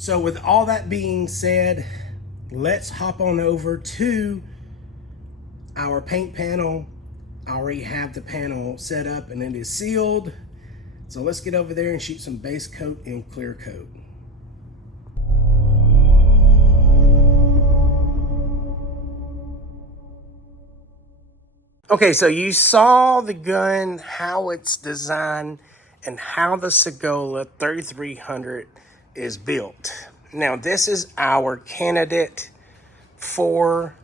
So with all that being said, let's hop on over to our paint panel. I already have the panel set up and it is sealed. So let's get over there and shoot some base coat and clear coat. Okay, so you saw the gun, how it's designed, and how the Sagola 3300 is built. Now, this is our candidate for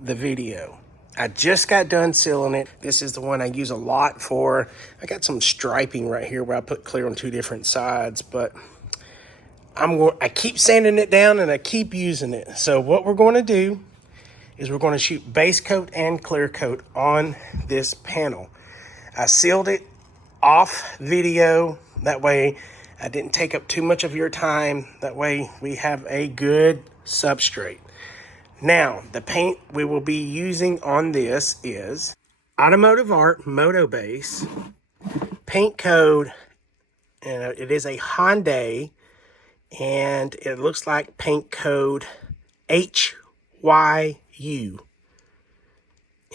the video. I just got done sealing it. This is the one I use a lot for. I got some striping right here where I put clear on two different sides, but I keep sanding it down and I keep using it. So what we're going to do is we're going to shoot base coat and clear coat on this panel. I sealed it off video. That way I didn't take up too much of your time. That way we have a good substrate. Now, the paint we will be using on this is Automotive Art Moto Base paint code, and it is a Hyundai, and it looks like paint code HYU,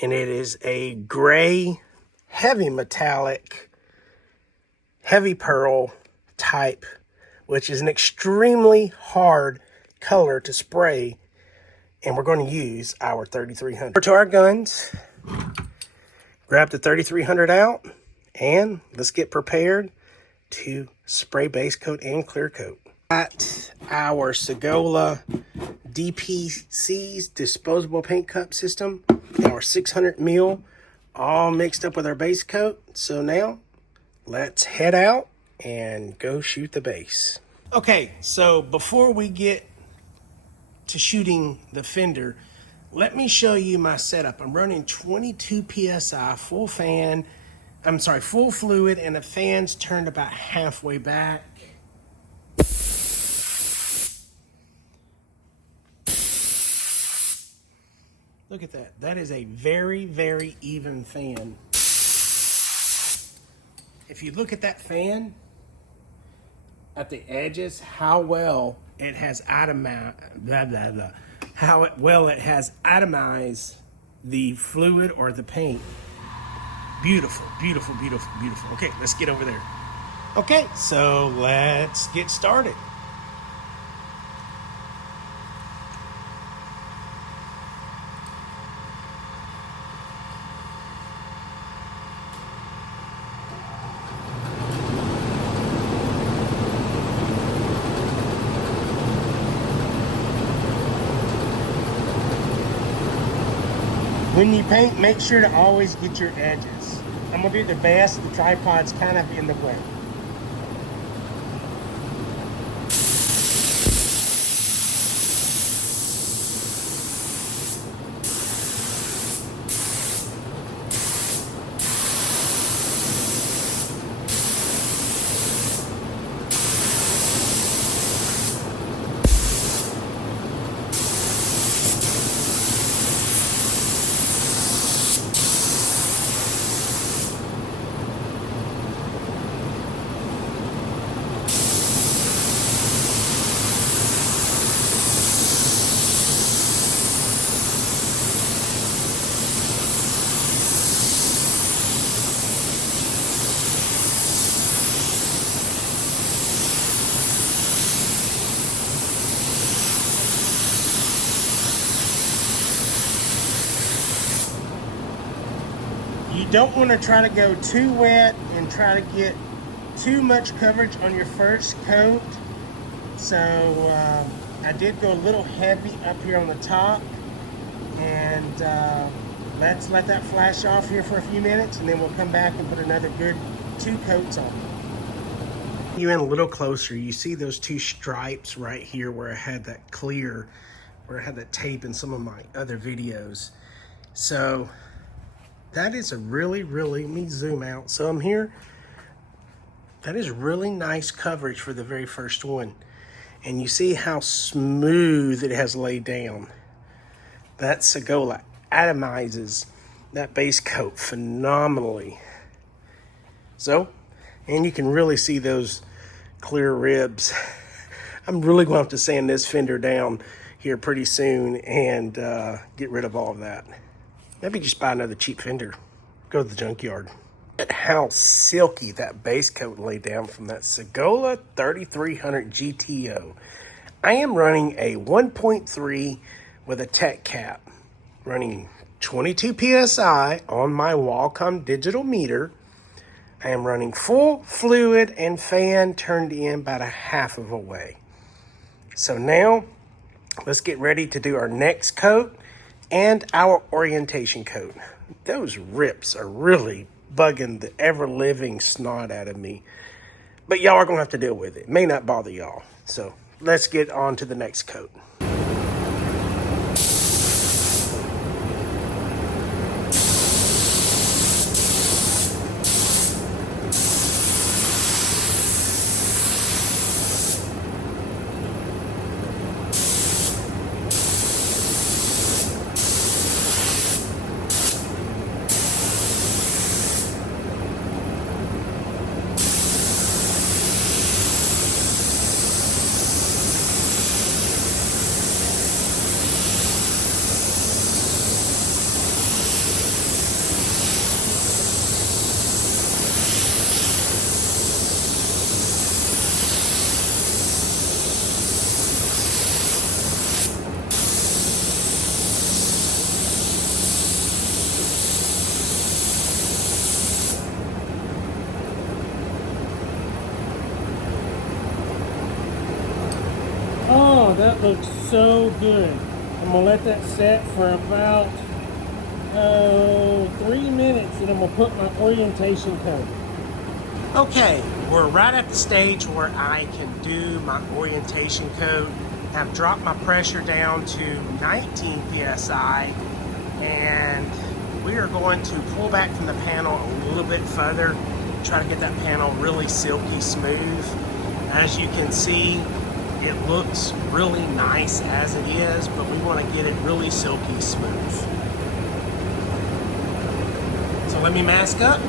and it is a gray, heavy metallic, heavy pearl type, which is an extremely hard color to spray. And we're going to use our 3300. Over to our guns, grab the 3300 out, and let's get prepared to spray base coat and clear coat. Got our Sagola DPC's disposable paint cup system, our 600 mil, all mixed up with our base coat. So now let's head out and go shoot the base. Okay, so before we get to shooting the Fender, let me show you my setup. I'm running 22 psi, full fluid, and the fan's turned about halfway back. Look at that. That is a very, very even fan. If you look at that fan at the edges, how well it has atomized, it has atomized the fluid or the paint. Beautiful, beautiful, beautiful, beautiful. Okay, let's get over there. Okay, so let's get started. When you paint, make sure to always get your edges. I'm gonna do the best. The tripod's kind of in the way. You don't want to try to go too wet and try to get too much coverage on your first coat. So I did go a little heavy up here on the top, and let's let that flash off here for a few minutes, and then we'll come back and put another good 2 coats on. You in a little closer, you see those 2 stripes right here where I had that clear, where I had that tape in some of my other videos. So that is a really, let me zoom out some here. That is really nice coverage for the very first one. And you see how smooth it has laid down. That Sagola atomizes that base coat phenomenally. So, and you can really see those clear ribs I'm really going to have to sand this fender down here pretty soon and get rid of all of that. Maybe just buy another cheap fender. Go to the junkyard. Look at how silky that base coat laid down from that Sagola 3300 GTO. I am running a 1.3 with a tech cap, running 22 PSI on my Wacom digital meter. I am running full fluid and fan turned in about a half of a way. So now let's get ready to do our next coat and our orientation coat. Those rips are really bugging the ever-living snot out of me. But y'all are going to have to deal with it. It may not bother y'all. So let's get on to the next coat. Oh, that looks so good. I'm gonna let that set for about 3 minutes, and I'm gonna put my orientation coat. Okay, we're right at the stage where I can do my orientation coat. I've dropped my pressure down to 19 PSI, and we are going to pull back from the panel a little bit further, try to get that panel really silky smooth. As you can see, it looks really nice as it is, but we want to get it really silky smooth. So let me mask up.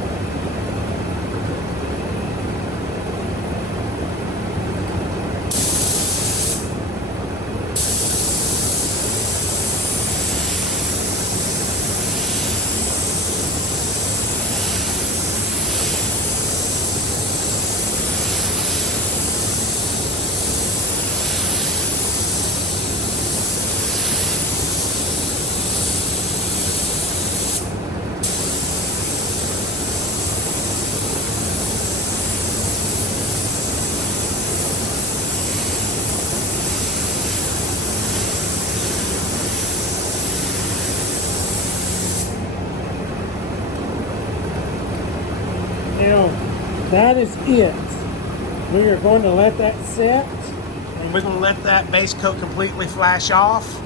Now, that is it. We are going to let that set, and we're going to let that base coat completely flash off,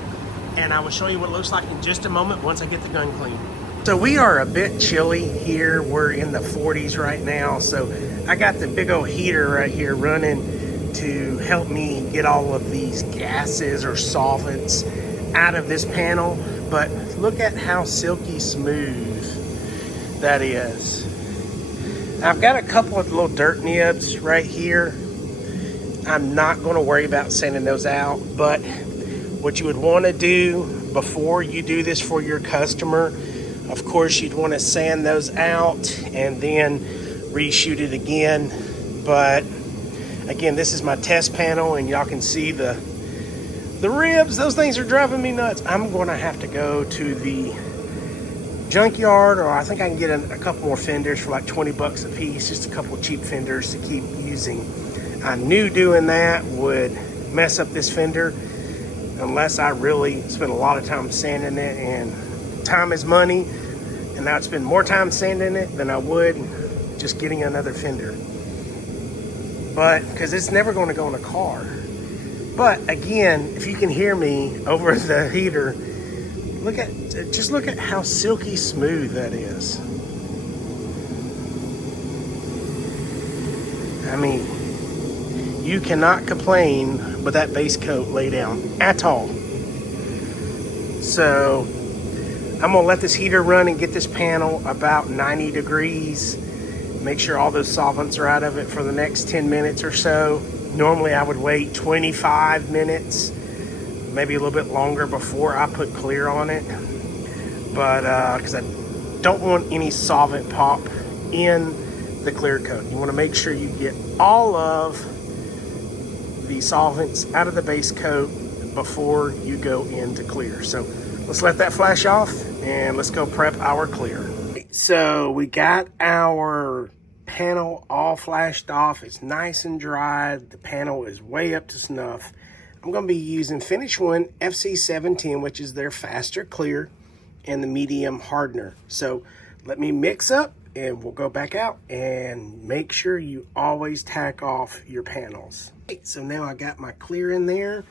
and I will show you what it looks like in just a moment once I get the gun clean. So we are a bit chilly here. We're in the 40s right now, so I got the big old heater right here running to help me get all of these gases or solvents out of this panel. But look at how silky smooth that is. I've got a couple of little dirt nibs right here. I'm not going to worry about sanding those out, but what you would want to do before you do this for your customer, of course, you'd want to sand those out and then reshoot it again. But again, this is my test panel, and y'all can see the ribs. Those things are driving me nuts. I'm going to have to go to the junkyard, or I think I can get a couple more fenders for like 20 bucks a piece, just a couple of cheap fenders to keep using. I knew doing that would mess up this fender unless I really spent a lot of time sanding it, and time is money, and I'd spend more time sanding it than I would just getting another fender. But because it's never going to go in a car. But again, if you can hear me over the heater, just look at how silky smooth that is. I mean, you cannot complain with that base coat lay down at all. So I'm gonna let this heater run and get this panel about 90 degrees. Make sure all those solvents are out of it for the next 10 minutes or so. Normally I would wait 25 minutes, maybe a little bit longer before I put clear on it. But because I don't want any solvent pop in the clear coat. You want to make sure you get all of the solvents out of the base coat before you go into clear. So let's let that flash off and let's go prep our clear. So we got our panel all flashed off. It's nice and dry. The panel is way up to snuff. I'm going to be using Finish One FC710, which is their faster clear and the medium hardener. So let me mix up and we'll go back out, and make sure you always tack off your panels. So now I got my clear in there,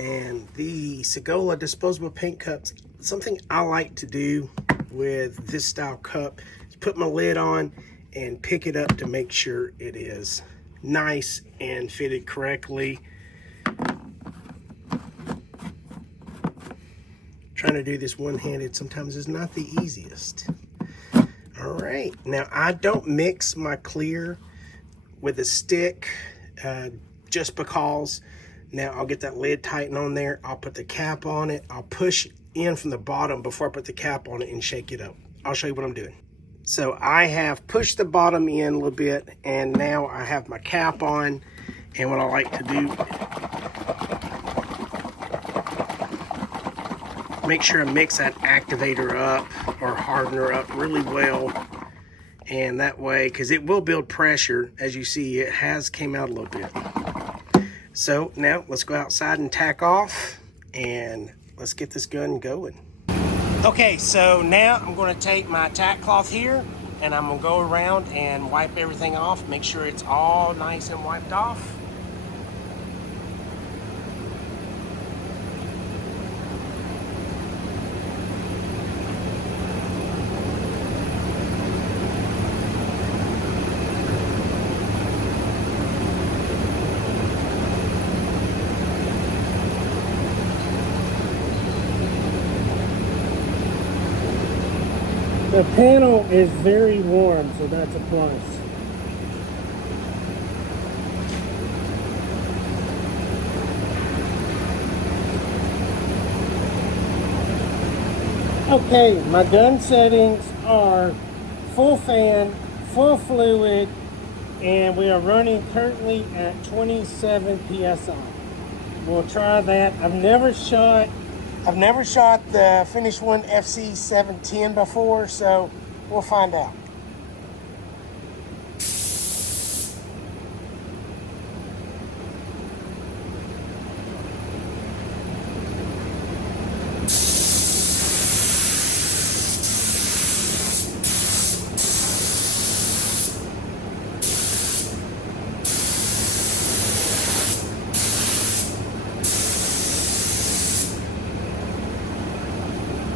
and the Sagola disposable paint cups. Something I like to do with this style cup is put my lid on and pick it up to make sure it is nice and fitted correctly. Trying to do this one-handed sometimes is not the easiest. All right, now I don't mix my clear with a stick just because. Now I'll get that lid tightened on there. I'll put the cap on it. I'll push in from the bottom before I put the cap on it and shake it up. I'll show you what I'm doing. So I have pushed the bottom in a little bit, and now I have my cap on. And what I like to do, make sure I mix that activator up or hardener up really well. And that way, because it will build pressure, as you see, it has came out a little bit. So now let's go outside and tack off, and let's get this gun going. Okay, so now I'm going to take my tack cloth here, and I'm going to go around and wipe everything off, make sure it's all nice and wiped off. The panel is very warm, so that's a plus. Okay, my gun settings are full fan, full fluid, and we are running currently at 27 PSI. We'll try that. I've never shot the Finish One FC710 before, so we'll find out.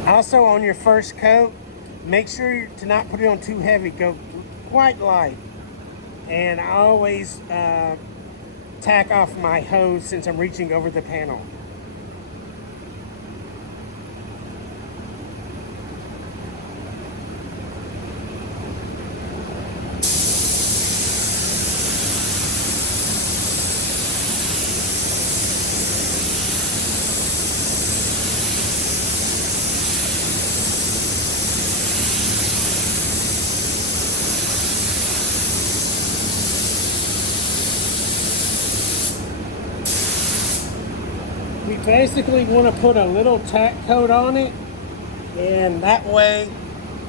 Also, on your first coat, make sure to not put it on too heavy. Go quite light. And I always tack off my hose since I'm reaching over the panel. We basically want to put a little tack coat on it, and that way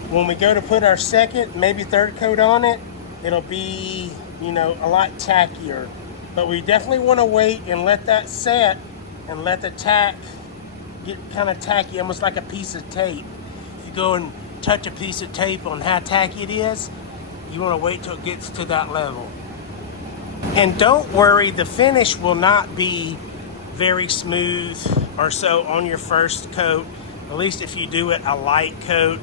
when we go to put our second, maybe third coat on it, it'll be, you know, a lot tackier. But we definitely want to wait and let that set and let the tack get kind of tacky, almost like a piece of tape. If you go and touch a piece of tape on how tacky it is, you want to wait till it gets to that level. And don't worry, the finish will not be very smooth or so on your first coat. At least if you do it a light coat,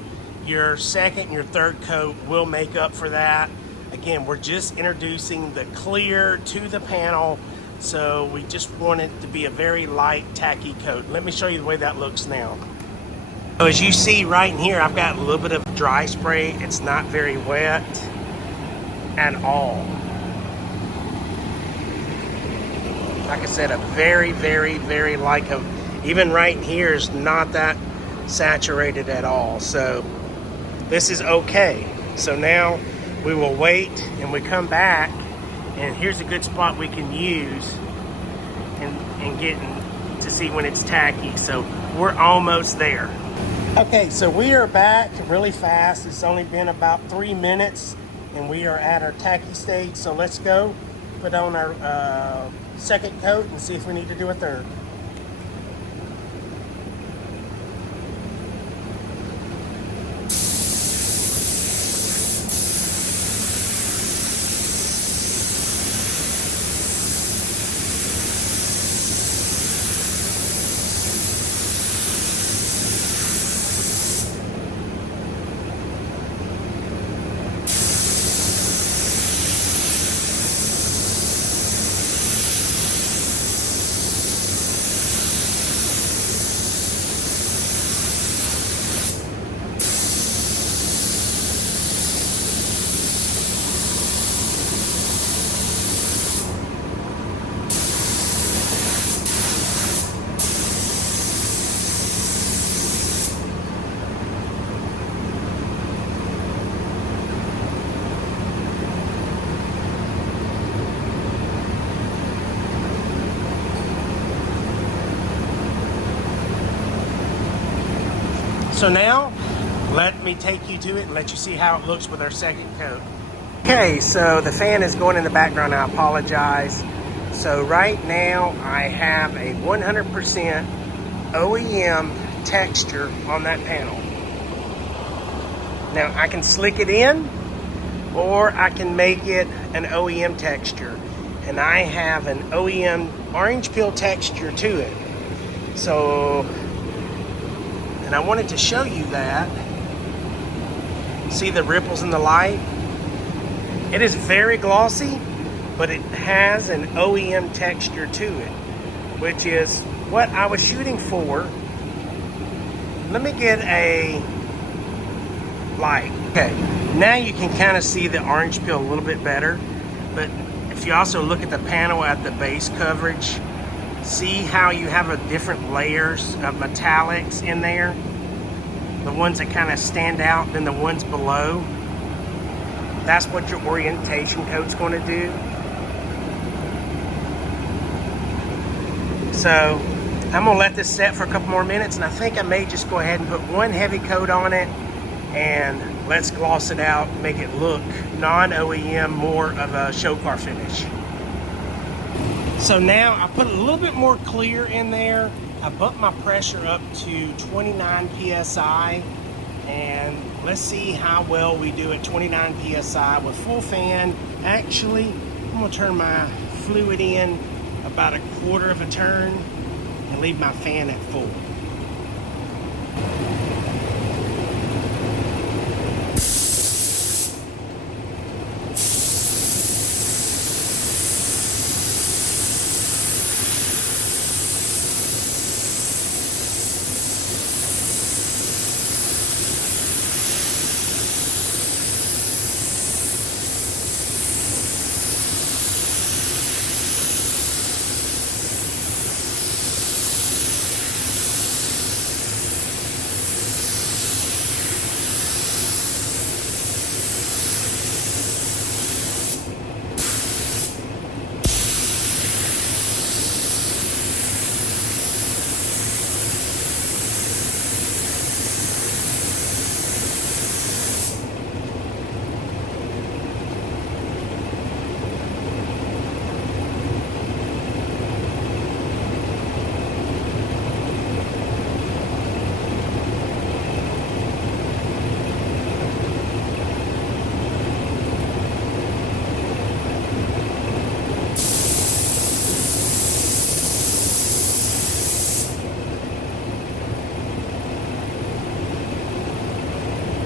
your second and your third coat will make up for that. Again, we're just introducing the clear to the panel, so we just want it to be a very light, tacky coat. Let me show you the way that looks now. So as you see right in here, I've got a little bit of dry spray. It's not very wet at all. Like I said, a very, very, very light coat. Even right here is not that saturated at all. So this is okay. So now we will wait and we come back, and here's a good spot we can use and get to see when it's tacky. So we're almost there. Okay, so we are back really fast. It's only been about 3 minutes and we are at our tacky stage. So let's go put on our second coat and see if we need to do a third. So now, let me take you to it and let you see how it looks with our second coat. Okay, so the fan is going in the background. I apologize. So right now, I have a 100% OEM texture on that panel. Now, I can slick it in, or I can make it an OEM texture. And I have an OEM orange peel texture to it. So, and I wanted to show you that. See the ripples in the light? It is very glossy, but it has an OEM texture to it, which is what I was shooting for. Let me get a light. Okay, now you can kind of see the orange peel a little bit better, but if you also look at the panel at the base coverage, see how you have a different layers of metallics in there? The ones that kind of stand out than the ones below. That's what your orientation coat's going to do. So I'm going to let this set for a couple more minutes, and I think I may just go ahead and put one heavy coat on it, and let's gloss it out, make it look non-OEM, more of a show car finish. So now I put a little bit more clear in there. I bumped my pressure up to 29 PSI, and let's see how well we do at 29 PSI with full fan. Actually, I'm gonna turn my fluid in about a quarter of a turn and leave my fan at full.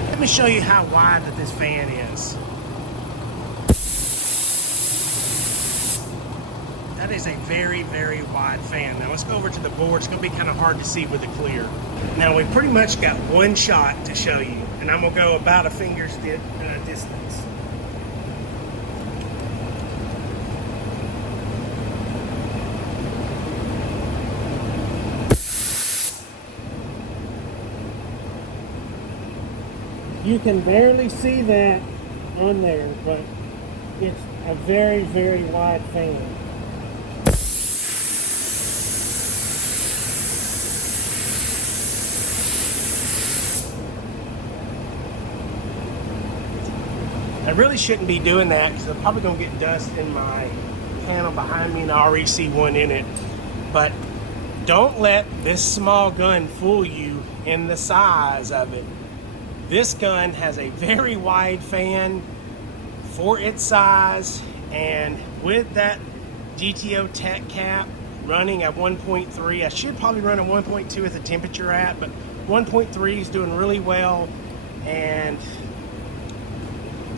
Let me show you how wide that this fan is. That is a very, very wide fan. Now let's go over to the board. It's going to be kind of hard to see with the clear. Now we pretty much got one shot to show you, and I'm going to go about a finger's distance. You can barely see that on there, but it's a very, very wide fan. I really shouldn't be doing that because I'm probably going to get dust in my panel behind me, and I already see one in it. But don't let this small gun fool you in the size of it. This gun has a very wide fan for its size, and with that GTO tech cap running at 1.3, I should probably run a 1.2 at the temperature at, but 1.3 is doing really well. And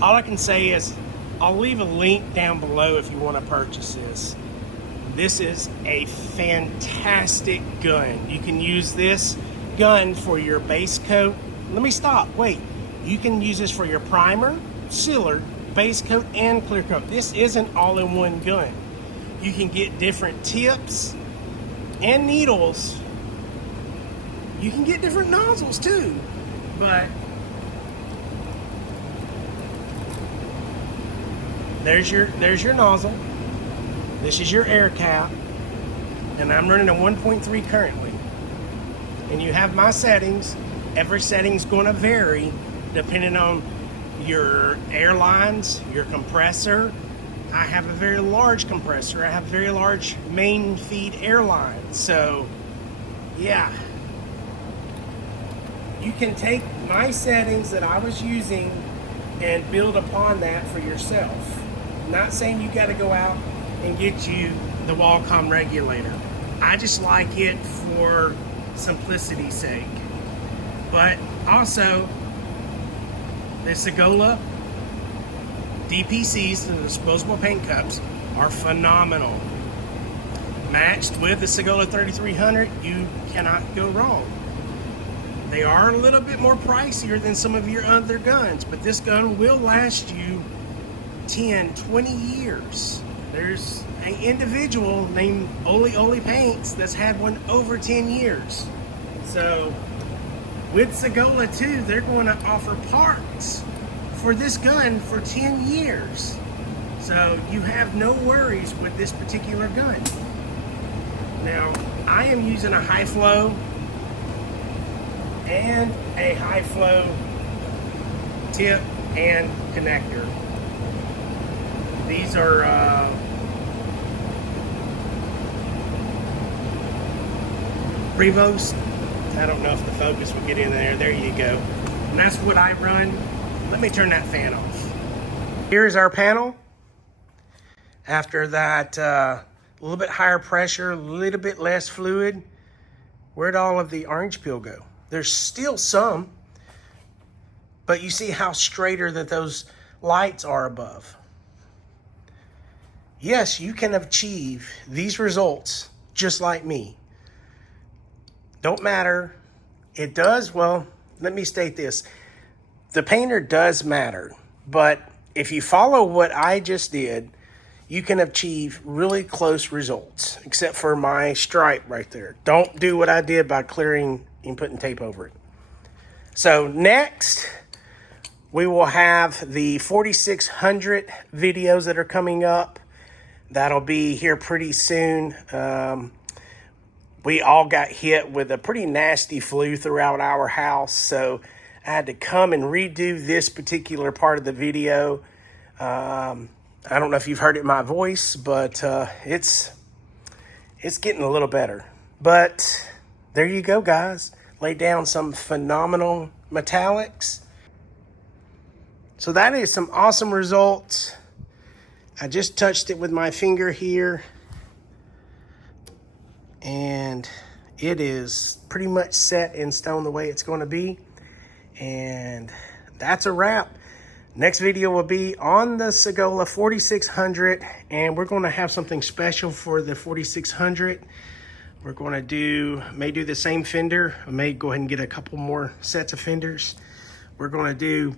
all I can say is I'll leave a link down below if you want to purchase this. This is a fantastic gun. You can use this gun for your base coat. Let me stop, wait. You can use this for your primer, sealer, base coat, and clear coat. This isn't all-in-one gun. You can get different tips and needles. You can get different nozzles too, but there's your nozzle. This is your air cap, and I'm running a 1.3 currently. And you have my settings. Every setting's going to vary depending on your airlines, your compressor. I have a very large compressor. I have very large main feed airlines. So, yeah. You can take my settings that I was using and build upon that for yourself. I'm not saying you got to go out and get you the Wacom regulator. I just like it for simplicity's sake. But also, the Sagola DPCs, the disposable paint cups, are phenomenal. Matched with the Sagola 3300, you cannot go wrong. They are a little bit more pricier than some of your other guns, but this gun will last you 10, 20 years. There's an individual named Oli Paints that's had one over 10 years. So with Sagola too, they're going to offer parts for this gun for 10 years. So you have no worries with this particular gun. Now, I am using a high flow and a high flow tip and connector. These are Prevost. I don't know if the focus will get in there. There you go. And that's what I run. Let me turn that fan off. Here's our panel. After that a little bit higher pressure, a little bit less fluid, where'd all of the orange peel go? There's still some, but you see how straighter that those lights are above. Yes, you can achieve these results just like me. Don't matter. It does, well, let me state this. The painter does matter, but if you follow what I just did, you can achieve really close results, except for my stripe right there. Don't do what I did by clearing and putting tape over it. So next, we will have the 4600 videos that are coming up. That'll be here pretty soon. We all got hit with a pretty nasty flu throughout our house, so I had to come and redo this particular part of the video. I don't know if you've heard it in my voice, but it's getting a little better. But there you go, guys. Lay down some phenomenal metallics. So that is some awesome results. I just touched it with my finger here, and it is pretty much set in stone the way it's going to be. And that's a wrap. Next video will be on the Sagola 4600, and we're going to have something special for the 4600. We're going to may do the same fender. I may go ahead and get a couple more sets of fenders. We're going to do,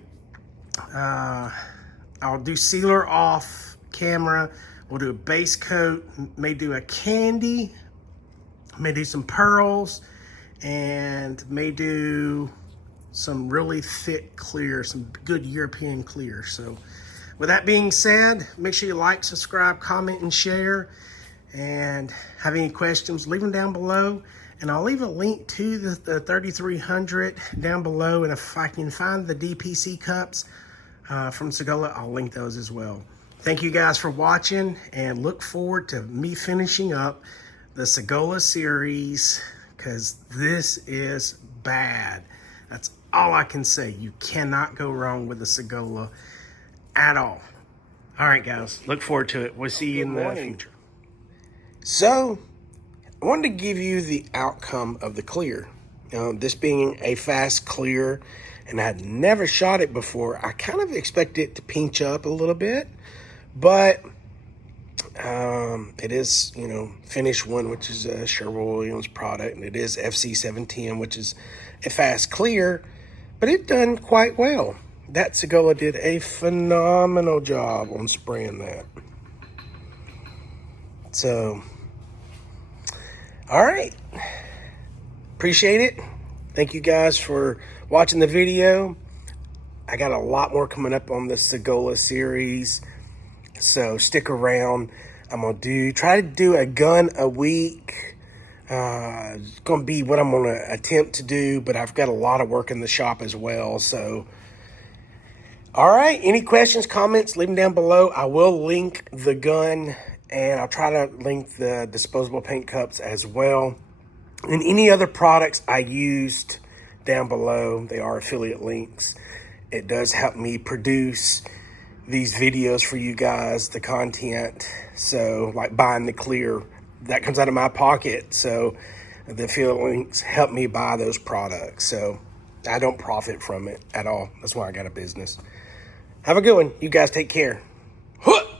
I'll do sealer off camera. We'll do a base coat, may do a candy, may do some pearls, and may do some really thick clear, some good European clear. So with that being said, make sure you like, subscribe, comment, and share. And have any questions, leave them down below. And I'll leave a link to the 3300 down below. And if I can find the DPC cups from Sagola, I'll link those as well. Thank you guys for watching, and look forward to me finishing up the Sagola series, because this is bad. That's all I can say. You cannot go wrong with the Sagola at all. All right, guys, look forward to it. We'll see you in the future. So, I wanted to give you the outcome of the clear. This being a fast clear, and I had never shot it before, I kind of expected it to pinch up a little bit, but it is, Finish One, which is a Sherwin-Williams product, and it is FC710, which is a fast clear, but it done quite well. That Sagola did a phenomenal job on spraying that. So, all right. Appreciate it. Thank you guys for watching the video. I got a lot more coming up on the Sagola series, so stick around. I'm going to try to do a gun a week. It's going to be what I'm going to attempt to do, but I've got a lot of work in the shop as well. So, all right. Any questions, comments, leave them down below. I will link the gun, and I'll try to link the disposable paint cups as well. And any other products I used down below, they are affiliate links. It does help me produce these videos for you guys, the content. So like buying the clear, that comes out of my pocket. So the affiliate links help me buy those products. So I don't profit from it at all. That's why I got a business. Have a good one. You guys take care.